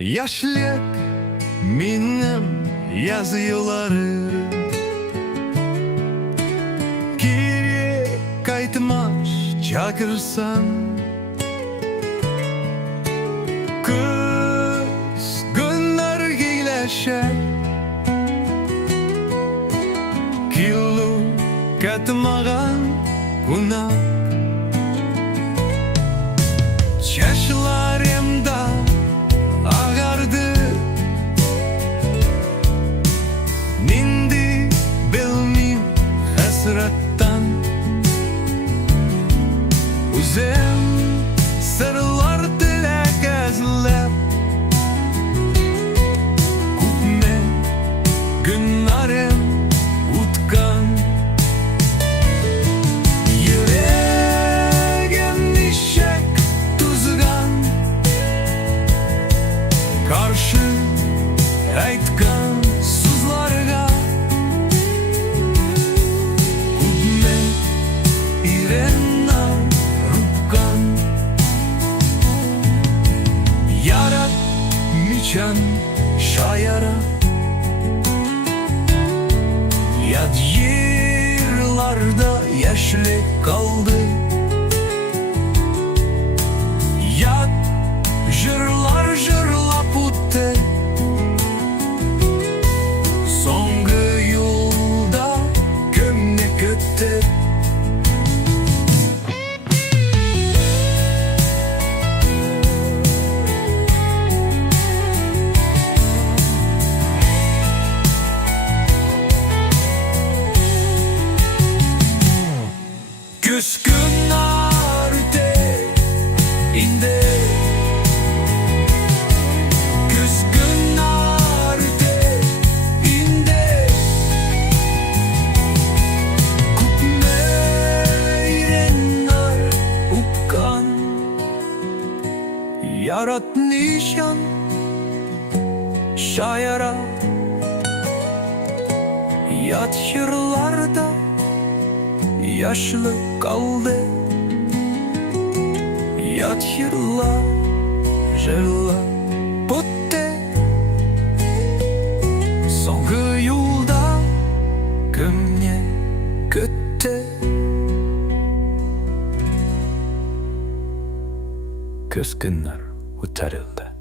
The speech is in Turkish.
Yaşlık benim yazıları geri kaytmaz çakırsan kız günler giyleşer kilo katmagan günah yaşlarımda ağardı nindi bilmem hasrattan uzem sırlar dilek ezlep kupme günlerim utkan yüreğim nişek tuzgan karşı aytkan suzlarga kupme irenna rupkan yarat miçan şayara yat yerlarda yaşlı kaldı yat jırlar jırlap utte soңғы yolda gömnek ötte Küskünler öte indi Küskünler öte indi Kupmeyrenler ukkan Yarat nişan şayara Yat yırlarda yaşlı kaldı yat yırla jırla putte soңғы yolda gömне kötte küskünler utarıldı.